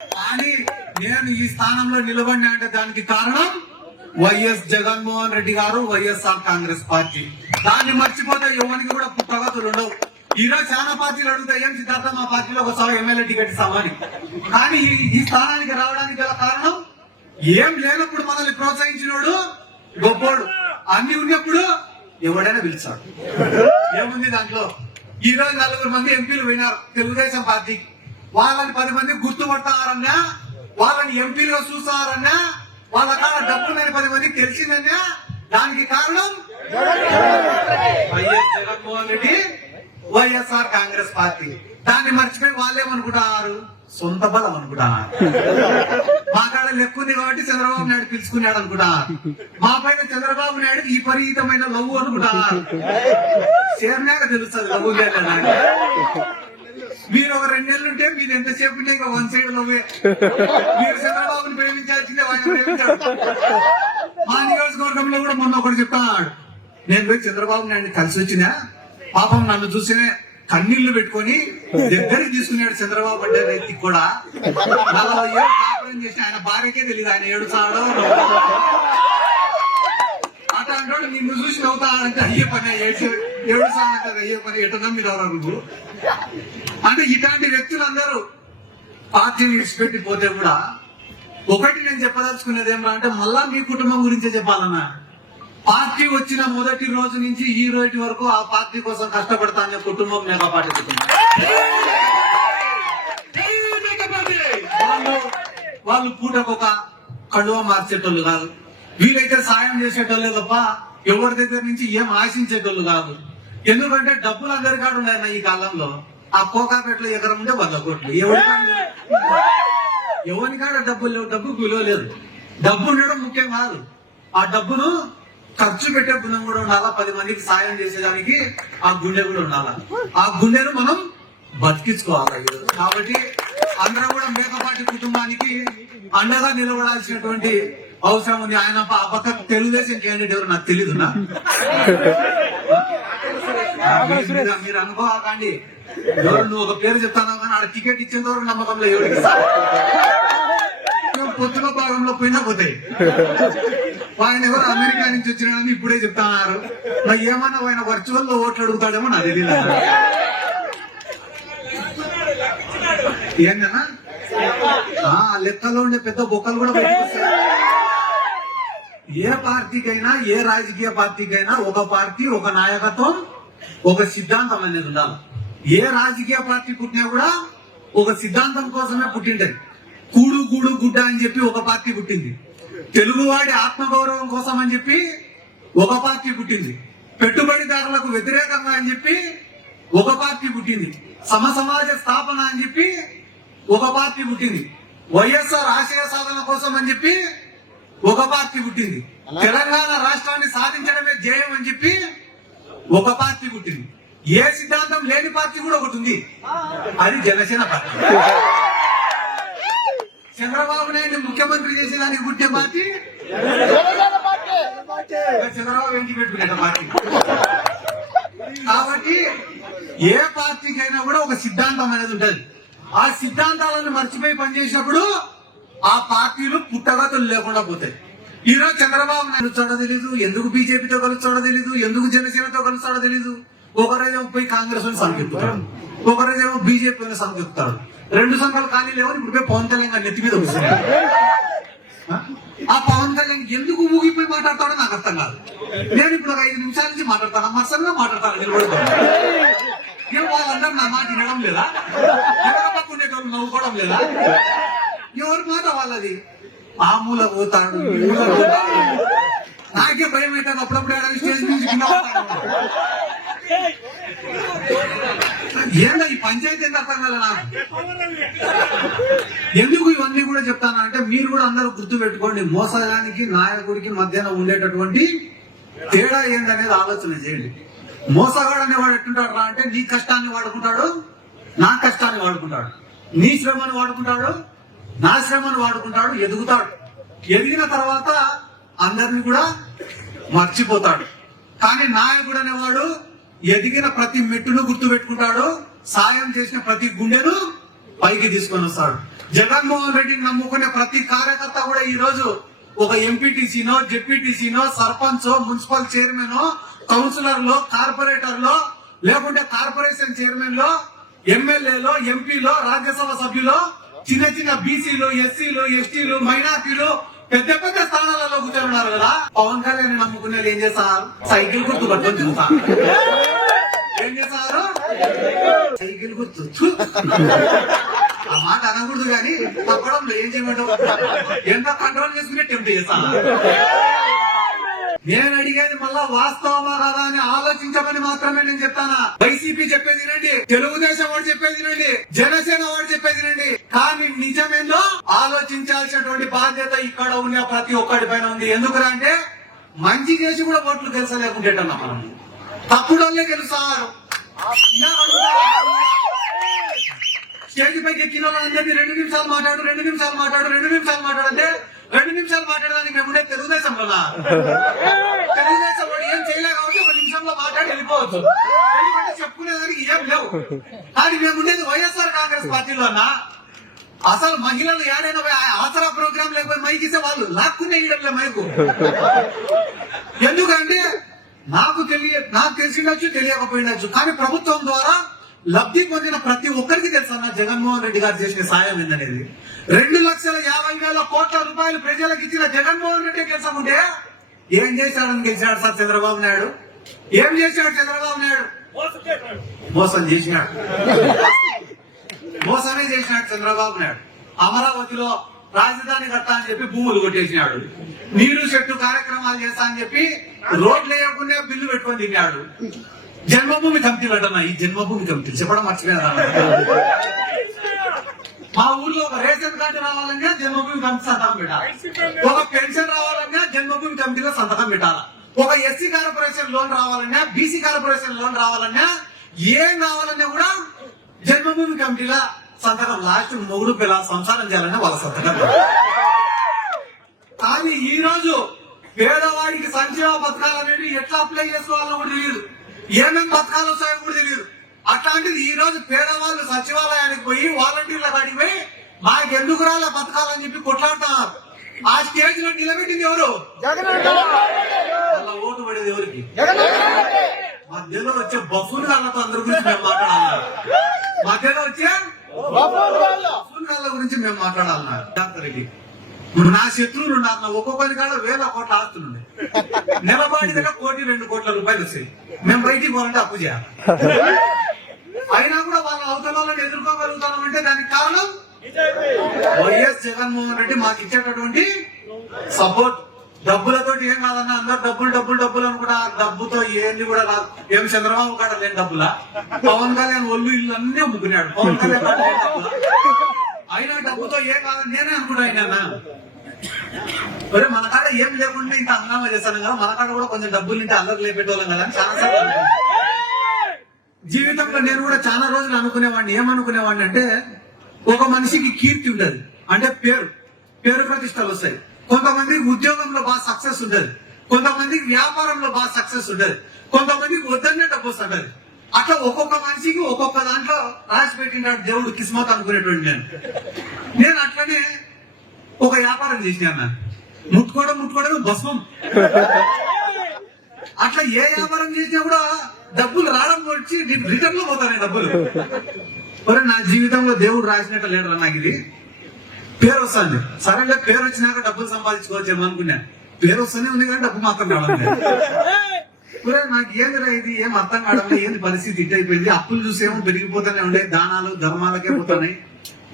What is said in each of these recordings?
కానీ నేను ఈ స్థానంలో నిలబడినా అంటే దానికి కారణం వైఎస్ జగన్మోహన్ రెడ్డి గారు, వైఎస్ఆర్ కాంగ్రెస్ పార్టీ. దాన్ని మర్చిపోతే ఎవరికి కూడా పుట్టగతులు ఉండవు. ఈరోజు చాలా పార్టీలు అడుగుతాయి, ఏం సిద్ధార్థ మా పార్టీలో ఒక ఎమ్మెల్యే టికెట్ ఇస్తామని. కానీ ఈ స్థానానికి రావడానికి గల కారణం ఏం లేనప్పుడు మనల్ని ప్రోత్సహించినోడు గొప్పోడు, అన్ని ఉన్నప్పుడు ఎవడైనా పిలిచాడు. ఏముంది దాంట్లో? ఈ రోజు 4 మంది ఎంపీలు పోయినారు తెలుగుదేశం పార్టీ. వాళ్ళని 10 మంది గుర్తుపడతారన్నా, వాళ్ళని ఎంపీలుగా చూస్తారన్నా, వాళ్ళ కాడ డబ్బులని 10 మందికి తెలిసిందన్నా, దానికి కారణం వైఎస్ జగన్మోహన్ రెడ్డి, వైఎస్ఆర్ కాంగ్రెస్ పార్టీ. దాన్ని మర్చిపోయి వాళ్ళేమనుకుంటున్నారు, సొంత బలం అనుకుంటున్నారు. మా కాడ లెక్కుంది కాబట్టి చంద్రబాబు నాయుడు పిలుచుకున్నాడు అనుకుంటున్నారు. మా పైన చంద్రబాబు నాయుడు ఈ పరిహితమైన లవ్వు అనుకుంటున్నారు. చేరినాక తెలుస్తుంది లవ్వు లేదని. మీరు ఒక 2 నెలలు ఉంటే మీరు ఎంతసేపు ఉంటే ఇంకా 1 సైడ్ లవ్వే. మీరు చంద్రబాబుని ప్రేమించాల్సిందే, ఆయన ప్రేమించాడు. మా నియోజకవర్గంలో కూడా మొన్న ఒకటి చెప్తాడు, నేను పోయి చంద్రబాబు నాయుడు కలిసి వచ్చినా పాపం నన్ను చూసినే కన్నీళ్లు పెట్టుకొని దగ్గరికి తీసుకున్నాడు. చంద్రబాబు అంటే వ్యక్తి కూడా 40 ఏళ్ళు కాపురం చేసిన ఆయన భార్యకే తెలియదు ఆయన ఏడుస్తాడో. అట్లాంటి నిన్ను చూసి నవ్వుతాడంటే అయ్యే పని, ఏడుస్తాడంటే అయ్యే పని, ఎట్ట నమ్మిదవరా నువ్వు అంటే. ఇట్లాంటి వ్యక్తులందరూ పార్టీని విడిచిపెట్టి పోతే కూడా ఒకటి నేను చెప్పదలుచుకునేది ఏమంటే, మళ్ళా మీ కుటుంబం గురించే చెప్పాలన్నా. పార్టీ వచ్చిన మొదటి రోజు నుంచి ఈ రోజు వరకు ఆ పార్టీ కోసం కష్టపడతానే కుటుంబం మేకపాటి కుటుంబం. వాళ్ళు పూటకొక కడువ మార్చేటోళ్ళు కాదు, వీలైతే సాయం చేసేటోళ్ళే తప్ప ఎవరి దగ్గర నుంచి ఏం ఆశించేటోళ్ళు కాదు. ఎందుకంటే డబ్బులు అందరి కాడు ఉన్నాయి ఈ కాలంలో. ఆ కోకాపేటలో ఎకరం ఉంటే 100 కోట్లు. ఎవరి కాడ డబ్బులు లేవు, డబ్బుకు విలువ లేదు. డబ్బు ఉండడం ముఖ్యం కాదు, ఆ డబ్బును ఖర్చు పెట్టే గుణం కూడా ఉండాలా. 10 మందికి సాయం చేసేదానికి ఆ గుండె కూడా ఉండాలా. ఆ గుండెను మనం బతికించుకోవాలి. కాబట్టి అందరం కూడా మేకపాటి కుటుంబానికి అండగా నిలబడాల్సినటువంటి అవసరం ఉంది. ఆయన ఆ పక్క తెలుగుదేశం క్యాండిడేట్ ఎవరు నాకు తెలీదు. మీరు అనుకోకండి, ఎవరు నువ్వు ఒక పేరు చెప్తాను కానీ ఆడ టికెట్ ఇచ్చేంత వరకు నమ్మకంలో ఎవరికి పొత్తుల భాగంలో పోయినా పోతాయి. ఆయన ఎవరు అమెరికా నుంచి వచ్చినాడని ఇప్పుడే చెప్తున్నారు. మరి ఏమన్నా ఆయన వర్చువల్ లో ఓట్లు అడుగుతాడేమో నాకు తెలియదు. ఏంటన్నా లెక్కలో ఉండే పెద్ద బొక్కలు కూడా బయటకొస్తాయి. ఏ పార్టీకైనా, ఏ రాజకీయ పార్టీకైనా ఒక పార్టీ, ఒక నాయకత్వం, ఒక సిద్ధాంతం అనేది ఉండాలి. ఏ రాజకీయ పార్టీ పుట్టినా కూడా ఒక సిద్ధాంతం కోసమే పుట్టింటది. కూడు గూడు గుడ్డ అని చెప్పి ఒక పార్టీ పుట్టింది. తెలుగువాడి ఆత్మగౌరవం కోసం అని చెప్పి ఒక పార్టీ పుట్టింది. పెట్టుబడిదారులకు వ్యతిరేకంగా అని చెప్పి ఒక పార్టీ పుట్టింది. సమసమాజ స్థాపన అని చెప్పి ఒక పార్టీ పుట్టింది. వైఎస్ఆర్ ఆశయ సాధన కోసం అని చెప్పి ఒక పార్టీ పుట్టింది. తెలంగాణ రాష్ట్రాన్ని సాధించడమే ధ్యేయం అని చెప్పి ఒక పార్టీ పుట్టింది. ఏ సిద్ధాంతం లేని పార్టీ కూడా ఒకటి ఉంది, అది జనసేన పార్టీ. చంద్రబాబు నాయుడు ముఖ్యమంత్రి చేసేదానికి పుట్టిన పార్టీ చంద్రబాబు ఏంటి పెట్టుకునే పార్టీ. కాబట్టి ఏ పార్టీకైనా కూడా ఒక సిద్ధాంతం అనేది ఉంటుంది. ఆ సిద్ధాంతాలను మర్చిపోయి పనిచేసినప్పుడు ఆ పార్టీలు పుట్టగతులు లేకుండా పోతాయి. ఈరోజు చంద్రబాబు నాయుడు కలుస్తాడో తెలీదు, ఎందుకు బీజేపీతో కలుస్తాడో తెలీదు, ఎందుకు జనసేనతో కలుస్తాడో తెలీదు. ఒకరోజేమో పోయి కాంగ్రెస్ అని సంకెత్తుతాడు, ఒకరోజేమో బీజేపీ అని సంకెత్తుతాడు. 2 సంఘాలు ఖాళీ లేవని ఇప్పుడు పోయి పవన్ కళ్యాణ్ నెత్తి మీద వస్తున్నాడు. ఆ పవన్ కళ్యాణ్ ఎందుకు ఊగిపోయి మాట్లాడతాడో నాకు అర్థం కాదు. నేను ఇప్పుడు ఒక 5 నిమిషాల నుంచి మాట్లాడతాను, మసంగా మాట్లాడతాను, నిలబడతాను. వాళ్ళందరూ నా మాట వినడం లేదా? ఎవరి పక్క ఉండేటోళ్ళు నవ్వుకోవడం లేదా? ఎవరి మాట వాళ్ళది. ఆ మూల పోతాడు, ఈ మూల పోతాడు. నాకే భయం అవుతాను అప్పుడప్పుడు స్టేజ్ నుంచి కింద ఏంటో ఈ పంచాయతీ ఎంత అర్థం కదా నాకు. ఎందుకు ఇవన్నీ కూడా చెప్తానంటే మీరు కూడా అందరూ గుర్తు పెట్టుకోండి. మోసగానికి నాయకుడికి మధ్యన ఉండేటటువంటి తేడా ఏందనేది ఆలోచన చేయండి. మోసగాడు అనేవాడు ఎట్టుంటాడు రా అంటే, నీ కష్టాన్ని వాడుకుంటాడు, నా కష్టాన్ని వాడుకుంటాడు, నీ శ్రమను వాడుకుంటాడు, నా శ్రమను వాడుకుంటాడు, ఎదుగుతాడు. ఎదిగిన తర్వాత అందరిని కూడా మర్చిపోతాడు. కానీ నాయకుడు అనేవాడు ఎదిగిన ప్రతి మెట్టును గుర్తు పెట్టుకుంటాడు, సాయం చేసిన ప్రతి గుండెను పైకి తీసుకొని వస్తాడు. జగన్మోహన్ రెడ్డిని నమ్ముకునే ప్రతి కార్యకర్త కూడా ఈ రోజు ఒక ఎంపీటీసీనో, జెడ్పీటీసీనో, సర్పంచ్, మున్సిపల్ చైర్మన్, కౌన్సిలర్ లో, కార్పొరేటర్ లో, లేకుంటే కార్పొరేషన్ చైర్మన్ లో, ఎమ్మెల్యేలో, ఎంపీలో, రాజ్యసభ సభ్యులు, చిన్న చిన్న బీసీలు, ఎస్సీలు, ఎస్టీలు, మైనార్టీలు పెద్ద పెద్ద స్థానాలలో కూర్చొని కదా. పవన్ కళ్యాణ్ నమ్ముకునేది ఏం చేస్తారు? సైకిల్ గుర్తు పట్టుకొని చూస్తారు. ఏం చేస్తారు? సైకిల్ గుర్తు. ఆ మాట అనకూడదు కానీ తప్పడంలో ఏం చేయమంటావు? ఎంత కంట్రోల్ చేసుకునే టెంప్ట్ చేస్తాను. నేను అడిగేది మళ్ళా వాస్తవమా కాదా అని ఆలోచించమని మాత్రమే నేను చెప్తానా. వైసీపీ చెప్పేది వినండి, తెలుగుదేశం వాడు చెప్పేది వినండి, జనసేన వాడు చెప్పేది వినండి, కానీ నిజమేందో ఆలోచించాల్సినటువంటి బాధ్యత ఇక్కడ ఉన్న ప్రతి ఒక్కడి పైన ఉంది. ఎందుకంటే మంచి చేసి కూడా ఓట్లు గెలిచలేకుంటేటన్నా మనం తప్పుడు వాళ్ళే గెలుస్తారు. స్టేజ్ పైకి ఎక్కిన వాళ్ళందరినీ 2 నిమిషాలు మాట్లాడు, 2 నిమిషాలు మాట్లాడు, 2 నిమిషాలు మాట్లాడంటే 2 నిమిషాలు మాట్లాడడానికి మేము ఉండే తెలుగుదేశంలో తెలుగుదేశం వాడు ఏం చేయలే కాబట్టి 1 నిమిషంలో మాట్లాడి వెళ్ళిపోవచ్చు. ఎందుకంటే చెప్పుకునేదానికి ఏం లేవు. కానీ మేము ఉండేది వైఎస్ఆర్ కాంగ్రెస్ పార్టీలో అన్నా. అసలు మహిళలు ఏడైనా ఆసరా ప్రోగ్రాం లేకపోతే మైక్ ఇస్తే వాళ్ళు లాక్కునే ఇయడంలే మైకు. ఎందుకంటే నాకు తెలిసిండొచ్చు, తెలియకపోయిండొచ్చు, కానీ ప్రభుత్వం ద్వారా లబ్ధి పొందిన ప్రతి ఒక్కరికి తెలుసన్న జగన్మోహన్ రెడ్డి గారు చేసిన సాయం ఏందనేది. 2,50,000 కోట్ల రూపాయలు ప్రజలకు ఇచ్చిన జగన్మోహన్ రెడ్డి గెలిచకుంటే ఏం చేశాడని గెలిచాడు సార్ చంద్రబాబు నాయుడు? ఏం చేశాడు చంద్రబాబు నాయుడు? మోసం చేసినాడు. మోసమే చేసినాడు చంద్రబాబు నాయుడు. అమరావతిలో రాజధాని కట్టా అని చెప్పి భూములు కొట్టేసినాడు. నీరు చెట్టు కార్యక్రమాలు చేస్తా అని చెప్పి రోడ్లు వేయకుండా బిల్లు పెట్టుకొని తిన్నాడు. జన్మభూమి కమిటీ పెట్టన్నా, ఈ జన్మభూమి కమిటీ చెప్పడం మర్చిపోయినా. మా ఊర్లో ఒక రేషన్ కార్డు రావాలన్నా జన్మభూమి కమిటీ సంతకం పెట్టాలి, ఒక పెన్షన్ రావాలన్నా జన్మభూమి కమిటీలో సంతకం పెట్టాలి, ఒక ఎస్సీ కార్పొరేషన్ లోన్ రావాలన్నా, బీసీ కార్పొరేషన్ లోన్ రావాలన్నా, ఏం కావాలన్నా కూడా జన్మభూమి కమిటీలో సంతకం. లాస్ట్ మొగుడు పిల్లల సంసారం చేయాలన్నా వాళ్ళ సంతకం. కానీ ఈ రోజు పేదవాడికి సంక్షేమ పథకాలు అనేవి ఎట్లా అప్లై చేసుకోవాలో కూడా తెలియదు, ఏమేమి పథకాలు వస్తాయో కూడా తెలియదు. అట్లాంటిది ఈ రోజు పేదవాళ్ళు సచివాలయానికి పోయి వాలంటీర్ల కాడికి పోయి మాకు ఎందుకు రాలే పథకాలు అని చెప్పి కొట్లాడుతున్నారు. ఆ స్టేజ్ లో నిలబెట్టింది ఎవరు? అలా ఓటు పడేది ఎవరికి? మధ్యలో వచ్చే బఫూన్ గాళ్ళతో అందరి గురించి మేము మాట్లాడాలన్నారు. మధ్యలో వచ్చే బఫూన్ గాళ్ళ గురించి మేము మాట్లాడాలన్నారు. రెడ్డి నా శత్రువులు ఉన్నారు, నా ఒక్కొక్కరి కాడ 1,000 కోట్ల ఆస్తులుండే, నెలబాడి దగ్గర 1-2 కోట్ల రూపాయలు వస్తాయి. మేము బయటికి పోవాలంటే అప్పు చేయాలి. అయినా కూడా వాళ్ళ అవతల వాళ్ళని ఎదుర్కోగలుగుతామంటే దానికి కారణం వైఎస్ జగన్మోహన్ రెడ్డి మాకు ఇచ్చేటటువంటి సపోర్ట్. డబ్బులతో ఏం కాదన్నా, అందరు డబ్బులు డబ్బులు డబ్బులు అనుకుంటా. డబ్బుతో ఏంది కూడా రాదు. ఏం చంద్రబాబు కాడ లేని డబ్బులా? పవన్ కళ్యాణ్ ఒళ్ళు ఇల్లు అన్నీ అమ్ముకున్నాడు. పవన్ కళ్యాణ్ అయినా డబ్బుతో ఏం కాదని నేనే అనుకుంటా. అయినా మరి మన కాడ ఏం లేకుండా ఇంత హంగామా చేస్తాను కదా, మన కాడ కూడా కొంచెం డబ్బులు ఇంటే అల్లరి లేపెట్టేవాళ్ళం కదా అని చాలా సార్లు అనుకున్నాను. జీవితంలో నేను కూడా చాలా రోజులు అనుకునేవాడిని. ఏమనుకునేవాడిని అంటే, ఒక మనిషికి కీర్తి ఉండదు అంటే పేరు ప్రతిష్టలు వస్తాయి. కొంతమందికి ఉద్యోగంలో బాగా సక్సెస్ ఉంటది, కొంతమందికి వ్యాపారంలో బాగా సక్సెస్ ఉంటది, కొంతమందికి వద్దనే డబ్బు వస్తుంటది. అట్లా ఒక్కొక్క మనిషికి ఒక్కొక్క దాంట్లో రాసి పెట్టినాడు దేవుడు కిస్మత్ అనుకునేటువంటి నేను అట్లనే ఒక వ్యాపారం చేసినా. ముట్టుకోవడం భస్మం. అట్లా ఏ వ్యాపారం చేసినా కూడా డబ్బులు రావడం వచ్చి రిటర్న్ లో పోతాయి డబ్బులు. మరి నా జీవితంలో దేవుడు రాసినట్టు లేడు నాకు. ఇది పేరు వస్తుంది, సరేలే పేరు వచ్చినాక డబ్బులు సంపాదించుకోవచ్చు ఏమనుకున్నా. పేరు వస్తూనే ఉంది కానీ డబ్బు మాత్రం రావడం లేదు. నాకు ఏందిరా ఇది, ఏం అర్థం కావడం, ఏంది పరిస్థితి ఇట్ అయిపోయింది. అప్పులు చూసేమో పెరిగిపోతూనే ఉండే, దానాలు ధర్మాలకే పోతున్నాయి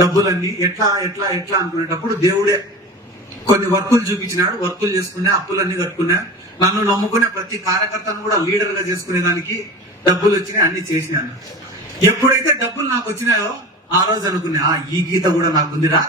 డబ్బులన్నీ. ఎట్లా ఎట్లా ఎట్లా అనుకునేటప్పుడు దేవుడే కొన్ని వర్కులు చూపించినాడు. వర్కులు చేసుకున్నా, అప్పులన్నీ కట్టుకున్నా. నన్ను నమ్ముకునే ప్రతి కార్యకర్తను కూడా లీడర్ గా చేసుకునేదానికి డబ్బులు వచ్చినాయి, అన్ని చేసినాను. ఎప్పుడైతే డబ్బులు నాకు వచ్చినాయో ఆ రోజు అనుకున్నా, ఈ గీత కూడా నాకు ఉందిరా.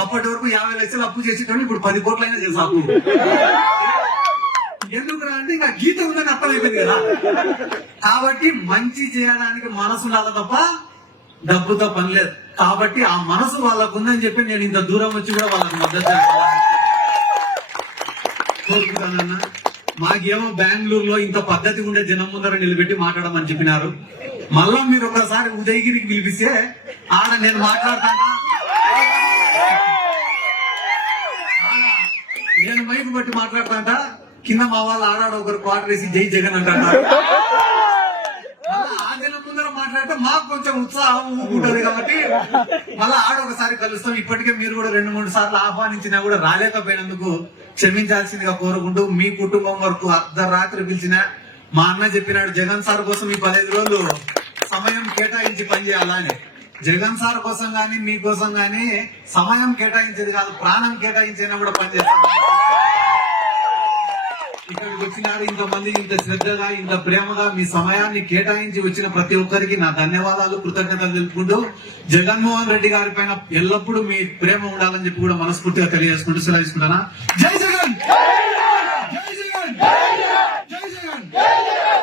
అప్పటి వరకు 50 లక్షలు అప్పు చేసేటప్పుడు ఇప్పుడు 10 కోట్లైనా చేసా అప్పు. ఎందుకురా అంటే ఇంకా గీత ఉందని అర్థమైపోయింది కదా. కాబట్టి మంచి చేయడానికి మనసు ఉండాలి తప్ప డబ్బుతో పని లేదు. కాబట్టి ఆ మనసు వాళ్ళకు ఉందని చెప్పి నేను ఇంత దూరం వచ్చి కూడా వాళ్ళకి మద్దతు కోరుకుంటానన్నా. మాకేమో బెంగళూరులో ఇంత పద్ధతి ఉండే జనం ముందర నిలబెట్టి మాట్లాడమని చెప్పినారు. మళ్ళా మీరు ఒకసారి ఉదయగిరికి పిలిపిస్తే ఆడ నేను మాట్లాడతానా, నేను మైకు బట్టి మాట్లాడతాంట, కింద మా వాళ్ళు ఆడాడ ఒకరు క్వార్టర్ వేసి జై జగన్ అంటారు. ఆ దినం ముందర మాట్లాడితే మాకు కొంచెం ఉత్సాహం ఉంటుంది కాబట్టి మళ్ళీ ఆడ ఒకసారి కలుస్తాం. ఇప్పటికే మీరు కూడా 2-3 సార్లు ఆహ్వానించినా కూడా రాలేకపోయినందుకు క్షమించాల్సిందిగా కోరుకుంటూ, మీ కుటుంబం వరకు అర్ధరాత్రి పిలిచిన మా అన్న చెప్పినాడు జగన్ సార్ కోసం ఈ 15 రోజులు సమయం కేటాయించి పనిచేయాలని. జగన్ సార్ కోసం గాని మీకోసం గాని సమయం కేటాయించేది కాదు, ప్రాణం కేటాయించైనా కూడా పనిచేస్తాం. ఇక్కడికి వచ్చినారు ఇంతమంది, ఇంత శ్రద్ధగా ఇంత ప్రేమగా మీ సమయాన్ని కేటాయించి వచ్చిన ప్రతి ఒక్కరికి నా ధన్యవాదాలు, కృతజ్ఞతలు తెలుపుకుంటూ, జగన్మోహన్ రెడ్డి గారి పైన ఎల్లప్పుడూ మీ ప్రేమ ఉండాలని చెప్పి కూడా మనస్ఫూర్తిగా తెలియజేసుకుంటూ సెలవు తీసుకుంటానా. జై జగన్.